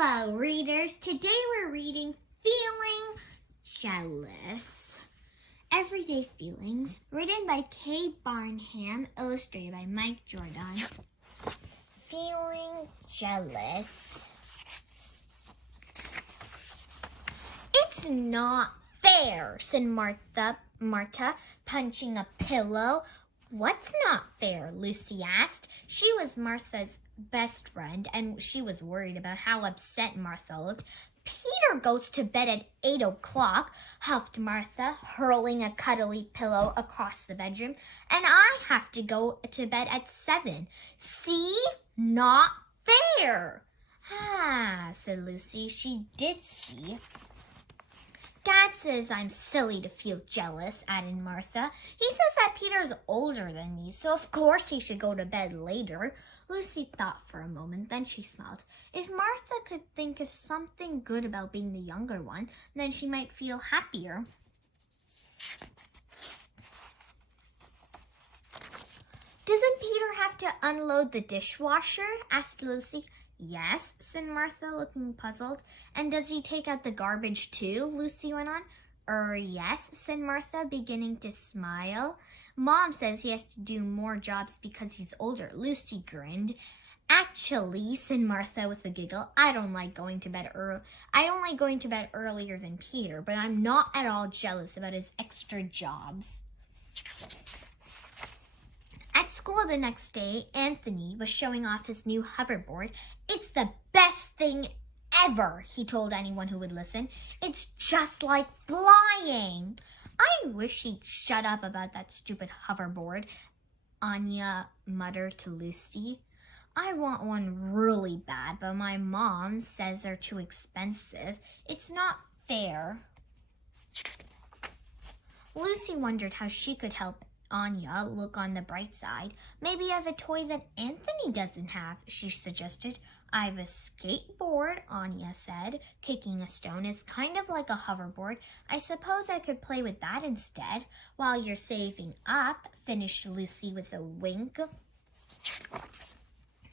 Hello, readers. Today we're reading Feeling Jealous. Everyday Feelings, written by Barnham, illustrated by Mike Jordan. Feeling jealous. It's not fair, said Marta, punching a pillow. What's not fair? Lucy asked. She was Martha's best friend, and she was worried about how upset Martha looked. Peter goes to bed at 8 o'clock, huffed Martha, hurling a cuddly pillow across the bedroom, and I have to go to bed at 7. See? Not fair. Ah, said Lucy. She did see. Dad says I'm silly to feel jealous, added Martha. He says that Peter's older than me, so of course he should go to bed later. Lucy thought for a moment, then she smiled. If Martha could think of something good about being the younger one, then she might feel happier. Doesn't Peter have to unload the dishwasher? Asked Lucy. Yes, said Martha, looking puzzled. And does he take out the garbage too? Lucy went on. Yes, said Martha, beginning to smile. Mom says he has to do more jobs because he's older. Lucy grinned. Actually, said Martha with a giggle, I don't like going to bed earlier than Peter, but I'm not at all jealous about his extra jobs. At school the next day, Anthony was showing off his new hoverboard. It's the best thing ever, he told anyone who would listen. It's just like flying. I wish he'd shut up about that stupid hoverboard, Anya muttered to Lucy. I want one really bad, but my mom says they're too expensive. It's not fair. Lucy wondered how she could help Anya look on the bright side. Maybe I have a toy that Anthony doesn't have, she suggested. I have a skateboard, Anya said, kicking a stone. It's kind of like a hoverboard. I suppose I could play with that instead. While you're saving up, finished Lucy with a wink.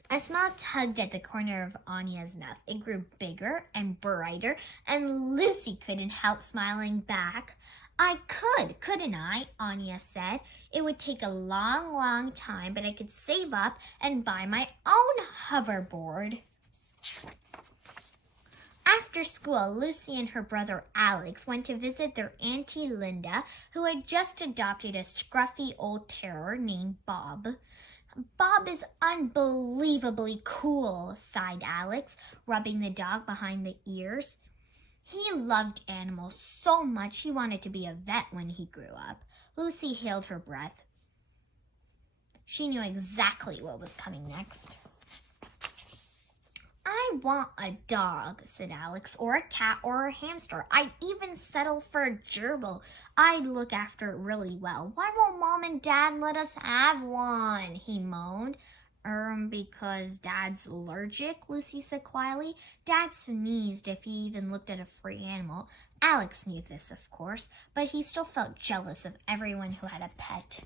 A smile tugged at the corner of Anya's mouth. It grew bigger and brighter, and Lucy couldn't help smiling back. I could, couldn't I? Anya said. It would take a long, long time, but I could save up and buy my own hoverboard. After school, Lucy and her brother Alex went to visit their Auntie Linda, who had just adopted a scruffy old terror named Bob. Bob is unbelievably cool, sighed Alex, rubbing the dog behind the ears. He loved animals so much he wanted to be a vet when he grew up. Lucy held her breath. She knew exactly what was coming next. I want a dog, said Alex, or a cat or a hamster. I'd even settle for a gerbil. I'd look after it really well. Why won't Mom and Dad let us have one? He moaned. Because Dad's allergic, Lucy said quietly. Dad sneezed if he even looked at a free animal. Alex knew this, of course, but he still felt jealous of everyone who had a pet.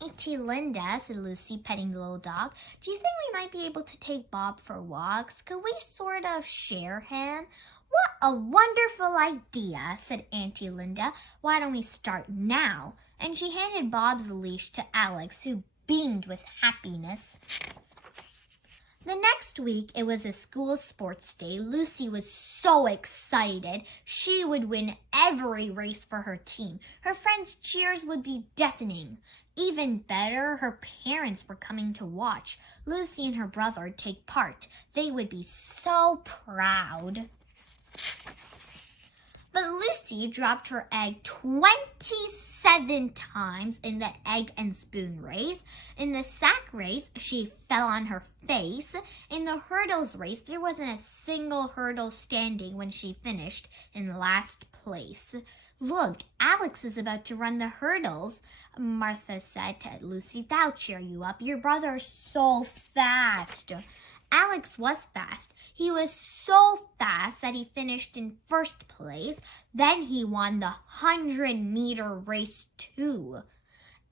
Auntie Linda, said Lucy, petting the little dog, do you think we might be able to take Bob for walks? Could we sort of share him? What a wonderful idea, said Auntie Linda. Why don't we start now? And she handed Bob's leash to Alex, who beamed with happiness. The next week, it was a school sports day. Lucy was so excited. She would win every race for her team. Her friends' cheers would be deafening. Even better, her parents were coming to watch. Lucy and her brother would take part. They would be so proud. But Lucy dropped her egg 27 times in the egg and spoon race. In the sack race, she fell on her face. In the hurdles race, there wasn't a single hurdle standing when she finished in last place. Look, Alex is about to run the hurdles, Martha said to Lucy. That'll cheer you up. Your brother's so fast. Alex was fast. He was so fast that he finished in first place. Then he won the 100-meter race too.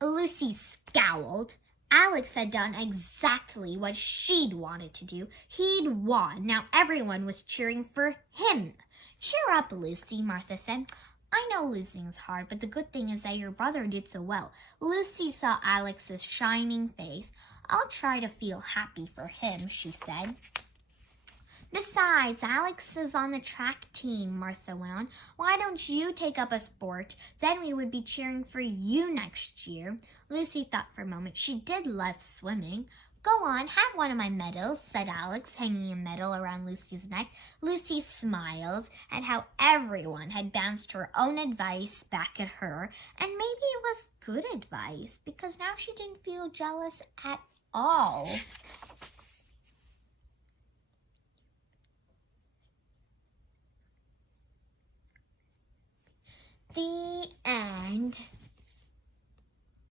Lucy scowled. Alex had done exactly what she'd wanted to do. He'd won. Now everyone was cheering for him. Cheer up, Lucy, Martha said. I know losing's hard, but the good thing is that your brother did so well. Lucy saw Alex's shining face. I'll try to feel happy for him, she said. Besides, Alex is on the track team, Martha went on. Why don't you take up a sport? Then we would be cheering for you next year. Lucy thought for a moment. She did love swimming. Go on, have one of my medals, said Alex, hanging a medal around Lucy's neck. Lucy smiled at how everyone had bounced her own advice back at her, and maybe it was good advice, because now she didn't feel jealous at all. The end.